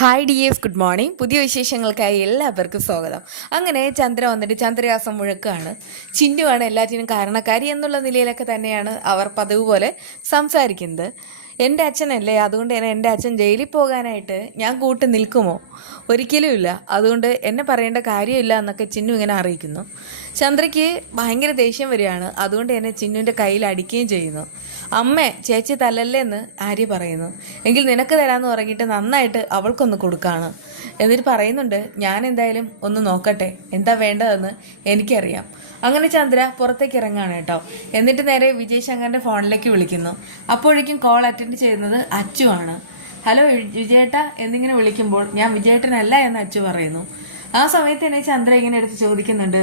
Hi dears, good morning. പുതിയ വിശേഷങ്ങൾക്കായി എല്ലാവർക്കും സ്വാഗതം. അങ്ങനെ ചന്ദ്ര വന്നിട്ട് ചന്ദ്രയാസം മുഴക്കാണ്. ചിന്നുവാണ് എല്ലാറ്റിനും കാരണക്കാരി എന്നുള്ള നിലയിലൊക്കെ തന്നെയാണ് അവർ പതിവ് പോലെ സംസാരിക്കുന്നത്. എൻ്റെ അച്ഛനല്ലേ, അതുകൊണ്ട് തന്നെ എൻ്റെ അച്ഛൻ ജയിലിൽ പോകാനായിട്ട് ഞാൻ കൂട്ട് നിൽക്കുമോ? ഒരിക്കലും ഇല്ല. അതുകൊണ്ട് എന്നെ പറയേണ്ട കാര്യമില്ല എന്നൊക്കെ ചിന്നു ഇങ്ങനെ അറിയിക്കുന്നു. ചന്ദ്രയ്ക്ക് ഭയങ്കര ദേഷ്യം വരികയാണ്. അതുകൊണ്ട് തന്നെ ചിന്നുവിൻ്റെ കയ്യിൽ അടിക്കുകയും ചെയ്യുന്നു. അമ്മേ, ചേച്ചി തല്ലല്ലേ എന്ന് ആര്യ പറയുന്നു. എങ്കിൽ നിനക്ക് തരാമെന്ന് പറഞ്ഞിട്ട് നന്നായിട്ട് അവൾക്കൊന്ന് കൊടുക്കാണ്. എന്നിട്ട് പറയുന്നുണ്ട്, ഞാൻ എന്തായാലും ഒന്ന് നോക്കട്ടെ എന്താ വേണ്ടതെന്ന് എനിക്കറിയാം. അങ്ങനെ ചന്ദ്ര പുറത്തേക്ക് ഇറങ്ങാണ് കേട്ടോ. എന്നിട്ട് നേരെ വിജയ് ശങ്കറിന്റെ ഫോണിലേക്ക് വിളിക്കുന്നു. അപ്പോഴേക്കും കോൾ അറ്റൻഡ് ചെയ്യുന്നത് അച്ചു ആണ്. ഹലോ വിജയേട്ട എന്നിങ്ങനെ വിളിക്കുമ്പോൾ ഞാൻ വിജയേട്ടനല്ല എന്ന് അച്ചു പറയുന്നു. ആ സമയത്ത് തന്നെ ചന്ദ്ര ഇങ്ങനെ എടുത്ത് ചോദിക്കുന്നുണ്ട്,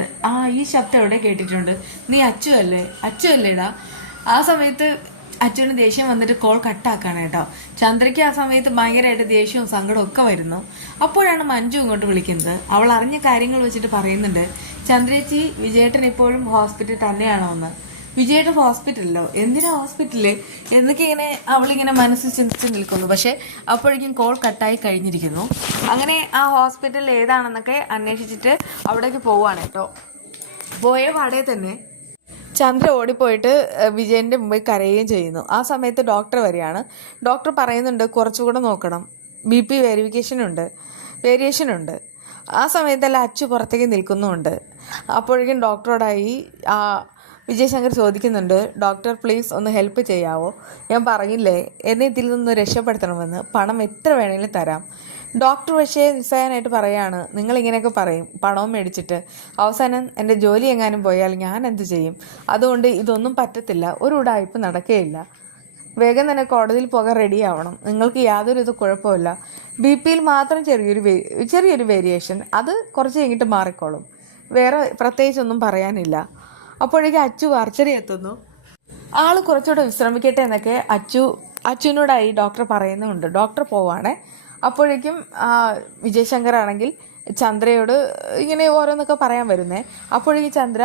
ഈ ശബ്ദം എവിടെ കേട്ടിട്ടുണ്ട്, നീ അച്ചു അല്ലേടാ? ആ സമയത്ത് അച്ഛന് ദേഷ്യം വന്നിട്ട് കോൾ കട്ടാക്കാണ് കേട്ടോ. ചന്ദ്രയ്ക്ക് ആ സമയത്ത് ഭയങ്കരമായിട്ട് ദേഷ്യവും സങ്കടവും ഒക്കെ വരുന്നു. അപ്പോഴാണ് മഞ്ജു ഇങ്ങോട്ട് വിളിക്കുന്നത്. അവൾ അറിഞ്ഞ കാര്യങ്ങൾ വെച്ചിട്ട് പറയുന്നുണ്ട്, ചന്ദ്രേച്ചി വിജയേട്ടൻ ഇപ്പോഴും ഹോസ്പിറ്റലിൽ തന്നെയാണോ എന്ന്. വിജയേട്ടൻ ഹോസ്പിറ്റലിലോ? എന്തിനാ ഹോസ്പിറ്റലിൽ എന്നൊക്കെ ഇങ്ങനെ അവളിങ്ങനെ മനസ്സിൽ ചിന്തിച്ച് നിൽക്കുന്നു. പക്ഷെ അപ്പോഴേക്കും കോൾ കട്ടായി കഴിഞ്ഞിരിക്കുന്നു. അങ്ങനെ ആ ഹോസ്പിറ്റൽ ഏതാണെന്നൊക്കെ അന്വേഷിച്ചിട്ട് അവിടേക്ക് പോവാണ് കേട്ടോ. പോയ പാടെ തന്നെ ചന്ദ്ര ഓടിപ്പോയിട്ട് വിജയൻ്റെ മുമ്പിൽ കരയുകയും ചെയ്യുന്നു. ആ സമയത്ത് ഡോക്ടർ വരികയാണ്. ഡോക്ടർ പറയുന്നുണ്ട്, കുറച്ചുകൂടെ നോക്കണം, BP വേരിയേഷൻ ഉണ്ട്. ആ സമയത്തെല്ലാം അച്ചു പുറത്തേക്ക് നിൽക്കുന്നുമുണ്ട്. അപ്പോഴേക്കും ഡോക്ടറോടായി വിജയശങ്കർ ചോദിക്കുന്നുണ്ട്, ഡോക്ടർ പ്ലീസ് ഒന്ന് ഹെൽപ്പ് ചെയ്യാവോ? ഞാൻ പറഞ്ഞില്ലേ എന്നെ ഇതിൽ നിന്ന് രക്ഷപ്പെടുത്തണമെന്ന്, പണം എത്ര വേണമെങ്കിലും തരാം. ഡോക്ടർ പക്ഷേ നിസ്സായനായിട്ട് പറയാണ്, നിങ്ങളിങ്ങനെയൊക്കെ പറയും പണവും മേടിച്ചിട്ട്, അവസാനം എൻ്റെ ജോലി എങ്ങാനും പോയാൽ ഞാൻ എന്ത് ചെയ്യും? അതുകൊണ്ട് ഇതൊന്നും പറ്റത്തില്ല, ഒരു ഉടായ്പ നടക്കുകയില്ല. വേഗം തന്നെ കോടതിയിൽ പോകാൻ റെഡി ആവണം. നിങ്ങൾക്ക് യാതൊരു ഇത് കുഴപ്പമില്ല. BP മാത്രം ചെറിയൊരു വേരിയേഷൻ, അത് കുറച്ച് കഴിഞ്ഞിട്ട് മാറിക്കോളും. വേറെ പ്രത്യേകിച്ചൊന്നും പറയാനില്ല. അപ്പോഴേക്കും അച്ചു അർച്ചന എത്തുന്നു. ആള് കുറച്ചുകൂടെ വിശ്രമിക്കട്ടെ എന്നൊക്കെ അച്ചുവിനോടായി ഡോക്ടർ പറയുന്നുണ്ട്. ഡോക്ടർ പോവാണേ. അപ്പോഴേക്കും വിജയശങ്കർ ആണെങ്കിൽ ചന്ദ്രയോട് ഇങ്ങനെ ഓരോന്നൊക്കെ പറയാൻ വരുന്നേ. അപ്പോഴേക്കും ചന്ദ്ര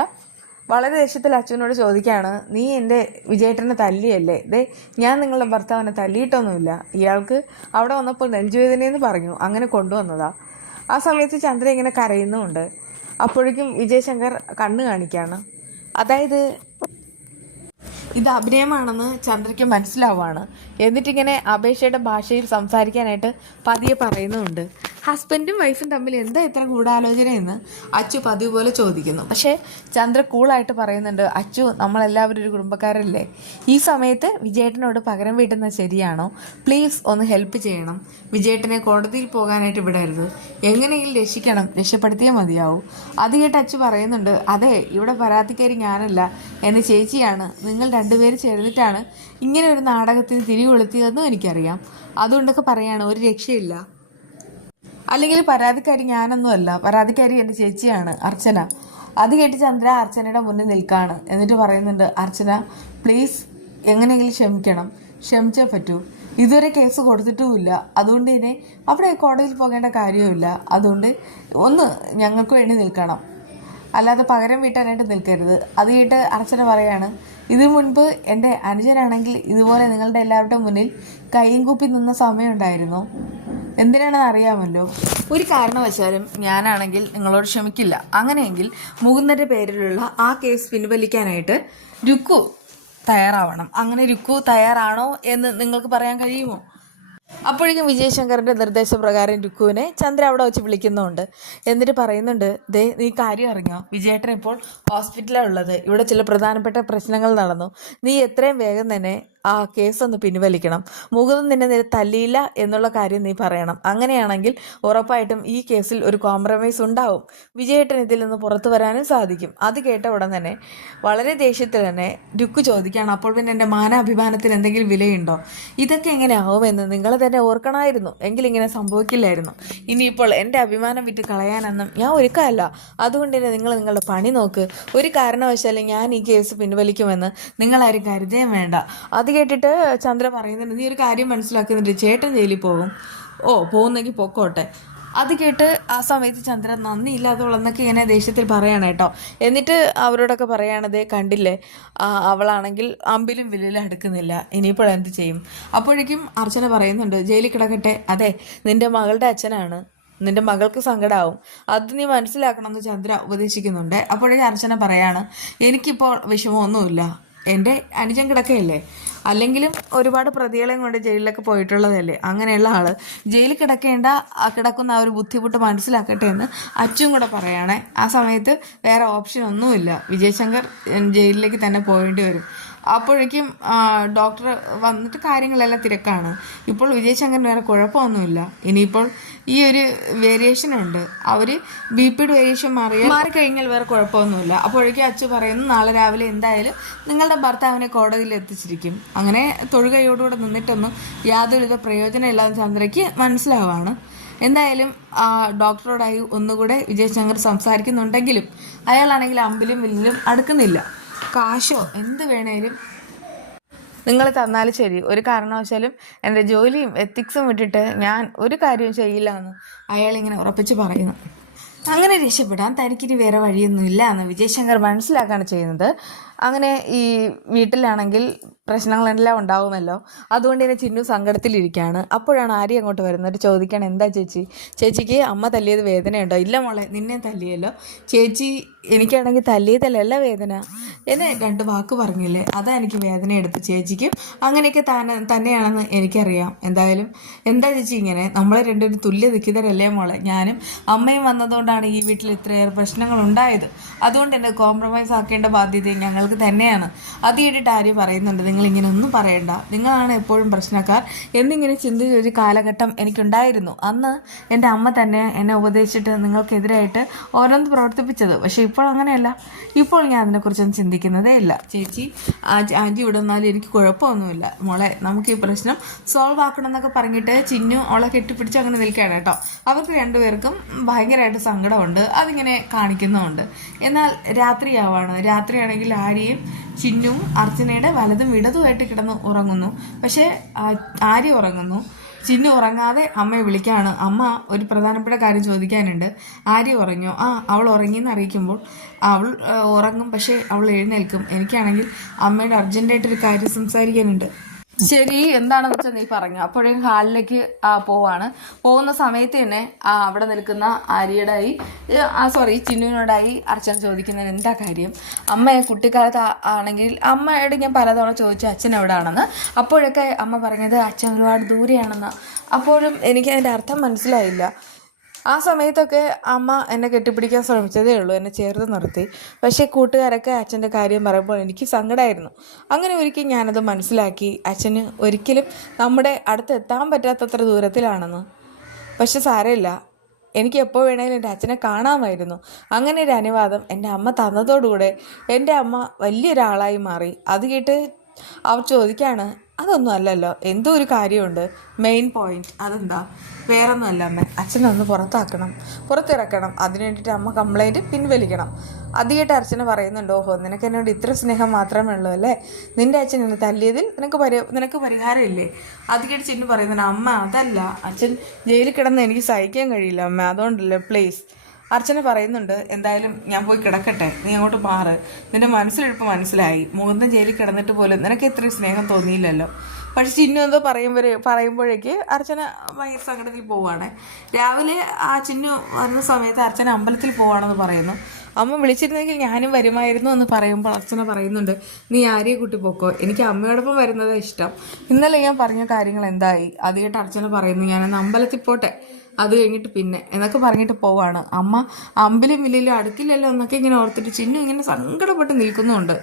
വളരെ ദേഷ്യത്തിൽ അച്ഛനോട് ചോദിക്കുകയാണ്, നീ എൻ്റെ വിജയേട്ടനെ തല്ലിയല്ലേ? ഞാൻ നിങ്ങളുടെ ഭർത്താവിനെ തല്ലിയിട്ടൊന്നുമില്ല, ഇയാൾക്ക് അവിടെ വന്നപ്പോൾ നെഞ്ചുവേദനയെന്ന് പറഞ്ഞു, അങ്ങനെ കൊണ്ടുവന്നതാ. ആ സമയത്ത് ചന്ദ്ര ഇങ്ങനെ കരയുന്നുമുണ്ട്. അപ്പോഴേക്കും വിജയശങ്കർ കണ്ണ് കാണിക്കുകയാണ്. അതായത് ഇത് അഭിനയമാണെന്ന് ചന്ദ്രയ്ക്ക് മനസ്സിലാവുകയാണ്. എന്നിട്ടിങ്ങനെ അപേക്ഷയുടെ ഭാഷയിൽ സംസാരിക്കാനായിട്ട് പതിയെ പറയുന്നുമുണ്ട്. ഹസ്ബൻഡും വൈഫും തമ്മിൽ എന്താ ഇത്ര ഗൂഢാലോചനയെന്ന് അച്ചു പതിവ് പോലെ ചോദിക്കുന്നു. പക്ഷേ ചന്ദ്ര കൂളായിട്ട് പറയുന്നുണ്ട്, അച്ചു നമ്മളെല്ലാവരും ഒരു കുടുംബക്കാരല്ലേ, ഈ സമയത്ത് വിജയേട്ടനോട് പകരം വീട്ടുന്നത് ശരിയാണോ? പ്ലീസ് ഒന്ന് ഹെൽപ്പ് ചെയ്യണം. വിജയേട്ടനെ കോടതിയിൽ പോകാനായിട്ട് വിടരുത്, എങ്ങനെയെങ്കിലും രക്ഷപ്പെടുത്തിയേ മതിയാവൂ. അത് കേട്ട് അച്ചു പറയുന്നുണ്ട്, അതെ ഇവിടെ പരാതിക്കാരി ഞാനല്ല, എൻ്റെ ചേച്ചിയാണ്. നിങ്ങൾ രണ്ടുപേരും ചേർന്നിട്ടാണ് ഇങ്ങനെ ഒരു നാടകത്തിന് തിരികൊളുത്തിയതെന്നും എനിക്കറിയാം. അതുകൊണ്ടൊക്കെ പറയാണ്, ഒരു രക്ഷയില്ല. അല്ലെങ്കിൽ പരാതിക്കാരി ഞാനൊന്നുമല്ല, പരാതിക്കാരി എൻ്റെ ചേച്ചിയാണ്, അർച്ചന. അത് കേട്ട് ചന്ദ്ര അർച്ചനയുടെ മുന്നിൽ നിൽക്കുകയാണ്. എന്നിട്ട് പറയുന്നുണ്ട്, അർച്ചന പ്ലീസ് എങ്ങനെയെങ്കിലും ക്ഷമിച്ചേ പറ്റൂ. ഇതുവരെ കേസ് കൊടുത്തിട്ടുമില്ല, അതുകൊണ്ട് തന്നെ അവിടെ കോടതിയിൽ പോകേണ്ട കാര്യവുമില്ല. അതുകൊണ്ട് ഒന്ന് ഞങ്ങൾക്ക് വേണ്ടി നിൽക്കണം, അല്ലാതെ പകരം വീട്ടാനായിട്ട് നിൽക്കരുത്. അത് കേട്ട് അർച്ചന പറയാണ്, ഇതിനു മുൻപ് എൻ്റെ അനുജനാണെങ്കിൽ ഇതുപോലെ നിങ്ങളുടെ എല്ലാവരുടെ മുന്നിൽ കൈയും കൂപ്പി നിന്ന സമയമുണ്ടായിരുന്നു. എന്തിനാണെന്ന് അറിയാമല്ലോ. ഒരു കാരണവശാലും ഞാനാണെങ്കിൽ നിങ്ങളോട് ക്ഷമിക്കില്ല. അങ്ങനെയെങ്കിൽ മുകുന്ദൻ്റെ പേരിലുള്ള ആ കേസ് പിൻവലിക്കാനായിട്ട് രുക്കു തയ്യാറാവണം. അങ്ങനെ രുക്കു തയ്യാറാണോ എന്ന് നിങ്ങൾക്ക് പറയാൻ കഴിയുമോ? അപ്പോഴേക്കും വിജയശങ്കറിന്റെ നിർദ്ദേശപ്രകാരം രുക്കുവിനെ ചന്ദ്ര അവിടെ വെച്ച് വിളിക്കുന്നുണ്ട്. എന്നിട്ട് പറയുന്നുണ്ട്, നീ കാര്യം അറിഞ്ഞോ, വിജയേട്ടൻ ഇപ്പോൾ ഹോസ്പിറ്റലാണ് ഉള്ളത്, ഇവിടെ ചില പ്രധാനപ്പെട്ട പ്രശ്നങ്ങൾ നടന്നു. നീ എത്രയും വേഗം തന്നെ ആ കേസൊന്ന് പിൻവലിക്കണം. മുകുന്ദൻ നിന്നെ തല്ലിയില്ല എന്നുള്ള കാര്യം നീ പറയണം. അങ്ങനെയാണെങ്കിൽ ഉറപ്പായിട്ടും ഈ കേസിൽ ഒരു കോംപ്രമൈസ് ഉണ്ടാവും. വിജയേട്ടൻ ഇതിൽ നിന്ന് പുറത്തു വരാനും സാധിക്കും. അത് കേട്ട ഉടൻ തന്നെ വളരെ ദേഷ്യത്തിൽ തന്നെ രുക്കു ചോദിക്കുകയാണ്, അപ്പോൾ പിന്നെ എൻ്റെ മാനാഭിമാനത്തിന് എന്തെങ്കിലും വിലയുണ്ടോ? ഇതൊക്കെ എങ്ങനെ ആവുമെന്ന് നിങ്ങൾ തന്നെ ഓർക്കണമായിരുന്നു, എങ്കിൽ ഇങ്ങനെ സംഭവിക്കില്ലായിരുന്നു. ഇനിയിപ്പോൾ എൻ്റെ അഭിമാനം വിറ്റ് കളയാനൊന്നും ഞാൻ ഒരുക്കമല്ല. അതുകൊണ്ട് തന്നെ നിങ്ങൾ നിങ്ങളുടെ പണി നോക്ക്. ഒരു കാരണവശാലും ഞാൻ ഈ കേസ് പിൻവലിക്കുമെന്ന് നിങ്ങളാരും കരുതേം വേണ്ട. അത് കേട്ടിട്ട് ചന്ദ്ര പറയുന്നുണ്ട്, നീ ഒരു കാര്യം മനസ്സിലാക്കുന്നുണ്ട്, ചേട്ടൻ ജയിലിൽ പോകും. പോകുന്നെങ്കിൽ പൊക്കോട്ടെ. അത് കേട്ട് ആ സമയത്ത് ചന്ദ്രൻ നന്ദിയില്ലാത്തവളെന്നൊക്കെ ഇങ്ങനെ ദേഷ്യത്തിൽ പറയാണ് കേട്ടോ. എന്നിട്ട് അവരോടൊക്കെ പറയണത് കണ്ടില്ലേ, അവളാണെങ്കിൽ അമ്പിലും വില്ലിലും അടുക്കുന്നില്ല, ഇനിയിപ്പോൾ എന്ത് ചെയ്യും? അപ്പോഴേക്കും അർച്ചന പറയുന്നുണ്ട്, ജയിലിൽ കിടക്കട്ടെ, അതെ നിന്റെ മകളുടെ അച്ഛനാണ്, നിന്റെ മകൾക്ക് സങ്കടമാവും, അത് നീ മനസ്സിലാക്കണമെന്ന് ചന്ദ്ര ഉപദേശിക്കുന്നുണ്ട്. അപ്പോഴേക്കും അർച്ചന പറയാണ്, എനിക്കിപ്പോൾ വിഷമമൊന്നുമില്ല, എൻ്റെ അനുജൻ കിടക്കയല്ലേ, അല്ലെങ്കിലും ഒരുപാട് പ്രതികളെയും കൊണ്ട് ജയിലിലൊക്കെ പോയിട്ടുള്ളതല്ലേ, അങ്ങനെയുള്ള ആള് ജയിലിൽ കിടക്കുന്ന ആ ഒരു ബുദ്ധിമുട്ട് മനസ്സിലാക്കട്ടെ എന്ന് അച്ഛനും കൂടെ പറയണേ. ആ സമയത്ത് വേറെ ഓപ്ഷൻ ഒന്നുമില്ല, വിജയശങ്കർ ജയിലിലേക്ക് തന്നെ പോകേണ്ടി വരും. അപ്പോഴേക്കും ഡോക്ടർ വന്നിട്ട് കാര്യങ്ങളെല്ലാം തിരക്കാണ്. ഇപ്പോൾ വിജയശങ്കറിന് വേറെ കുഴപ്പമൊന്നുമില്ല. ഇനിയിപ്പോൾ ഈ ഒരു വേരിയേഷൻ ഉണ്ട്, അവർ BP വേരിയേഷൻ മാറിക്കഴിഞ്ഞാൽ വേറെ കുഴപ്പമൊന്നുമില്ല. അപ്പോഴേക്കും അച്ഛൻ പറയുന്നു, നാളെ രാവിലെ എന്തായാലും നിങ്ങളുടെ ഭർത്താവിനെ കോടതിയിൽ എത്തിച്ചിരിക്കും. അങ്ങനെ തൊഴുകയോടുകൂടെ നിന്നിട്ടൊന്നും യാതൊരുവിധ പ്രയോജനമില്ലാതെ ചന്ദ്രയ്ക്ക് മനസ്സിലാവാണ്. എന്തായാലും ഡോക്ടറോടായി ഒന്നുകൂടെ വിജയശങ്കർ സംസാരിക്കുന്നുണ്ടെങ്കിലും അയാളാണെങ്കിൽ അമ്പിലും വില്ലിലും അടുക്കുന്നില്ല. കാശോ എന്ത് വേണേലും നിങ്ങൾ തന്നാലും ശരി, ഒരു കാരണവശാലും എൻ്റെ ജോലിയും എത്തിക്സും വിട്ടിട്ട് ഞാൻ ഒരു കാര്യവും ചെയ്യില്ല എന്ന് അയാളിങ്ങനെ ഉറപ്പിച്ച് പറയുന്നു. അങ്ങനെ രക്ഷപ്പെടാൻ തനിക്കിനി വേറെ വഴിയൊന്നുമില്ല എന്ന് വിജയശങ്കർ മനസ്സിലാക്കുകയാണ് ചെയ്യുന്നത്. അങ്ങനെ ഈ വീട്ടിലാണെങ്കിൽ പ്രശ്നങ്ങളെല്ലാം ഉണ്ടാവുമല്ലോ, അതുകൊണ്ട് തന്നെ ചിന്നു സങ്കടത്തിലിരിക്കുകയാണ്. അപ്പോഴാണ് ആര്യ അങ്ങോട്ട് വരുന്നത്, ചോദിക്കണം, എന്താ ചേച്ചിക്ക് അമ്മ തല്ലിയത് വേദനയുണ്ടോ? ഇല്ല മോളെ, നിന്നെ തല്ലിയല്ലോ ചേച്ചി, എനിക്കാണെങ്കിൽ തല്ലിയതല്ല വേദന, എന്നെ 2 വാക്ക് പറഞ്ഞില്ലേ, അതാ എനിക്ക് വേദന എടുത്ത്, ചേച്ചിക്കും അങ്ങനെയൊക്കെ തന്നെയാണെന്ന് എനിക്കറിയാം. എന്തായാലും എന്താ ചേച്ചി ഇങ്ങനെ, നമ്മളെ രണ്ടുപേരും തുല്യ ദുഃഖിതരല്ലേ മോളെ, ഞാനും അമ്മയും വന്നതുകൊണ്ടാണ് ഈ വീട്ടിൽ ഇത്രയേറെ പ്രശ്നങ്ങൾ ഉണ്ടായത്, അതുകൊണ്ട് എന്നെ കോംപ്രമൈസ് ആക്കേണ്ട ബാധ്യത ഞങ്ങൾക്ക് തന്നെയാണ്. അത് കേട്ടിട്ട് ആര്യ പറയുന്നുണ്ട്, നിങ്ങൾ ഇങ്ങനെ ഒന്നും പറയണ്ട, നിങ്ങളാണ് എപ്പോഴും പ്രശ്നക്കാർ എന്നിങ്ങനെ ചിന്തിച്ചൊരു കാലഘട്ടം എനിക്കുണ്ടായിരുന്നു. അന്ന് എൻ്റെ അമ്മ തന്നെ എന്നെ ഉപദേശിച്ചിട്ട് നിങ്ങൾക്കെതിരായിട്ട് ഓരോന്ന് പ്രവർത്തിപ്പിച്ചത്. പക്ഷെ ഇപ്പോൾ അങ്ങനെയല്ല, ഇപ്പോൾ ഞാൻ അതിനെക്കുറിച്ചൊന്നും ചിന്തിക്കുന്നതേ ഇല്ല. ചേച്ചി ആൻറ്റി ഇവിടെ വന്നാലും എനിക്ക് കുഴപ്പമൊന്നുമില്ല മോളെ, നമുക്ക് ഈ പ്രശ്നം സോൾവ് ആക്കണം എന്നൊക്കെ പറഞ്ഞിട്ട് ചിന്നു അവളെ കെട്ടിപ്പിടിച്ച് അങ്ങനെ നിൽക്കുകയാണ് കേട്ടോ. അവർക്ക് രണ്ടുപേർക്കും ഭയങ്കരമായിട്ട് സങ്കടമുണ്ട്, അതിങ്ങനെ കാണിക്കുന്നുമുണ്ട്. എന്നാൽ രാത്രിയാണെങ്കിൽ ആര്യയും ചിന്നും അർച്ചനയുടെ വലതും ഇടതുമായിട്ട് കിടന്ന് ഉറങ്ങുന്നു. പക്ഷേ ആര്യ ഉറങ്ങുന്നു, ചിന്നു ഉറങ്ങാതെ അമ്മയെ വിളിക്കുകയാണ്. അമ്മ ഒരു പ്രധാനപ്പെട്ട കാര്യം ചോദിക്കാനുണ്ട്. ആര്യ ഉറങ്ങിയോ? അവൾ ഉറങ്ങിയെന്ന് അറിയിക്കുമ്പോൾ അവൾ ഉറങ്ങും, പക്ഷേ അവൾ എഴുന്നേൽക്കും. എനിക്കാണെങ്കിൽ അമ്മയുടെ അർജൻറ്റായിട്ടൊരു കാര്യം സംസാരിക്കാനുണ്ട്. ശരി, എന്താണെന്ന് വെച്ചാൽ നീ പറഞ്ഞു. അപ്പോഴേക്കും ഹാളിലേക്ക് പോകുന്ന സമയത്ത് തന്നെ അവിടെ നിൽക്കുന്ന ചിന്നുവിനോടായി അർച്ചന ചോദിക്കുന്നതിന് എന്താ കാര്യം? അമ്മയെ കുട്ടിക്കാലത്ത് ആണെങ്കിൽ അമ്മയോട് ഞാൻ പലതവണ ചോദിച്ചു അച്ഛൻ എവിടെയാണെന്ന്. അപ്പോഴൊക്കെ അമ്മ പറഞ്ഞത് അച്ഛൻ ഒരുപാട് ദൂരെയാണെന്ന്. അപ്പോഴും എനിക്ക് അതിൻ്റെ അർത്ഥം മനസ്സിലായില്ല. ആ സമയത്തൊക്കെ അമ്മ എന്നെ കെട്ടിപ്പിടിക്കാൻ ശ്രമിച്ചതേ ഉള്ളൂ, എന്നെ ചേർത്ത് നിർത്തി. പക്ഷേ കൂട്ടുകാരൊക്കെ അച്ഛൻ്റെ കാര്യം പറയുമ്പോൾ എനിക്ക് സങ്കടമായിരുന്നു. അങ്ങനെ ഒരിക്കൽ ഞാനത് മനസ്സിലാക്കി, അച്ഛന് ഒരിക്കലും നമ്മുടെ അടുത്ത് എത്താൻ പറ്റാത്തത്ര ദൂരത്തിലാണെന്ന്. പക്ഷെ സാരമില്ല, എനിക്ക് എപ്പോൾ വേണേലും എൻ്റെ അച്ഛനെ കാണാമായിരുന്നു. അങ്ങനെ ഒരു അനുവാദം എൻ്റെ അമ്മ തന്നതോടുകൂടെ എൻ്റെ അമ്മ വലിയൊരാളായി മാറി. അത് കേട്ട് അവർ ചോദിക്കുകയാണ്, അതൊന്നും അല്ലല്ലോ, എന്തോ ഒരു കാര്യമുണ്ട്, മെയിൻ പോയിന്റ് അതെന്താ? വേറൊന്നും അല്ല അമ്മ, അച്ഛനൊന്ന് പുറത്തിറക്കണം, അതിനു വേണ്ടിയിട്ട് അമ്മ കംപ്ലൈൻറ്റ് പിൻവലിക്കണം. അത് കേട്ട് അർച്ചന പറയുന്നുണ്ട്, ഓഹോ നിനക്ക് എന്നോട് ഇത്ര സ്നേഹം മാത്രമേ ഉള്ളൂ അല്ലേ, നിൻ്റെ അച്ഛൻ എന്നെ തല്ലിയതിൽ നിനക്ക് പരിഹാരമില്ലേ? അത് കേട്ട് ചിന്നു പറയുന്നുണ്ട്, അമ്മ അതല്ല, അച്ഛൻ ജയിലിൽ കിടന്ന് എനിക്ക് സഹിക്കാൻ കഴിയില്ല അമ്മ, അതുകൊണ്ടല്ലേ പ്ലീസ്. അർച്ചന പറയുന്നുണ്ട്, എന്തായാലും ഞാൻ പോയി കിടക്കട്ടെ, നീ അങ്ങോട്ട് മാറ്, നിന്റെ മനസ്സിലെടുപ്പ് മനസ്സിലായി, മുകുന്ദൻ ജയിലിൽ കിടന്നിട്ട് പോലും നിനക്ക് ഇത്രയും സ്നേഹം തോന്നിയില്ലല്ലോ. പക്ഷെ ചിന്നു എന്തോ പറയുമ്പോഴേക്ക് അർച്ചന ഭയങ്കര സങ്കടത്തിൽ പോവുകയാണ്. രാവിലെ ആ ചിന്നു വന്ന സമയത്ത് അർച്ചന അമ്പലത്തിൽ പോവാണെന്ന് പറയുന്നു. അമ്മ വിളിച്ചിരുന്നെങ്കിൽ ഞാനും വരുമായിരുന്നു എന്ന് പറയുമ്പോൾ അർച്ചന പറയുന്നുണ്ട്, നീ ആര്യെ കൂട്ടി പോക്കോ, എനിക്ക് അമ്മയോടൊപ്പം വരുന്നതാണ് ഇഷ്ടം, ഇന്നലെ ഞാൻ പറഞ്ഞ കാര്യങ്ങൾ എന്തായി? അത് കേട്ട് അർച്ചന പറയുന്നു, ഞാനന്ന് അമ്പലത്തിൽ പോട്ടെ, അത് കഴിഞ്ഞിട്ട് പിന്നെ എന്നൊക്കെ പറഞ്ഞിട്ട് പോവാണ്. അമ്മ അമ്പിലും വില്ലിലും അടുക്കില്ലല്ലോ എന്നൊക്കെ ഇങ്ങനെ ഓർത്തിട്ട് ചിന്നു ഇങ്ങനെ സങ്കടപ്പെട്ട് നിൽക്കുന്നുണ്ട്.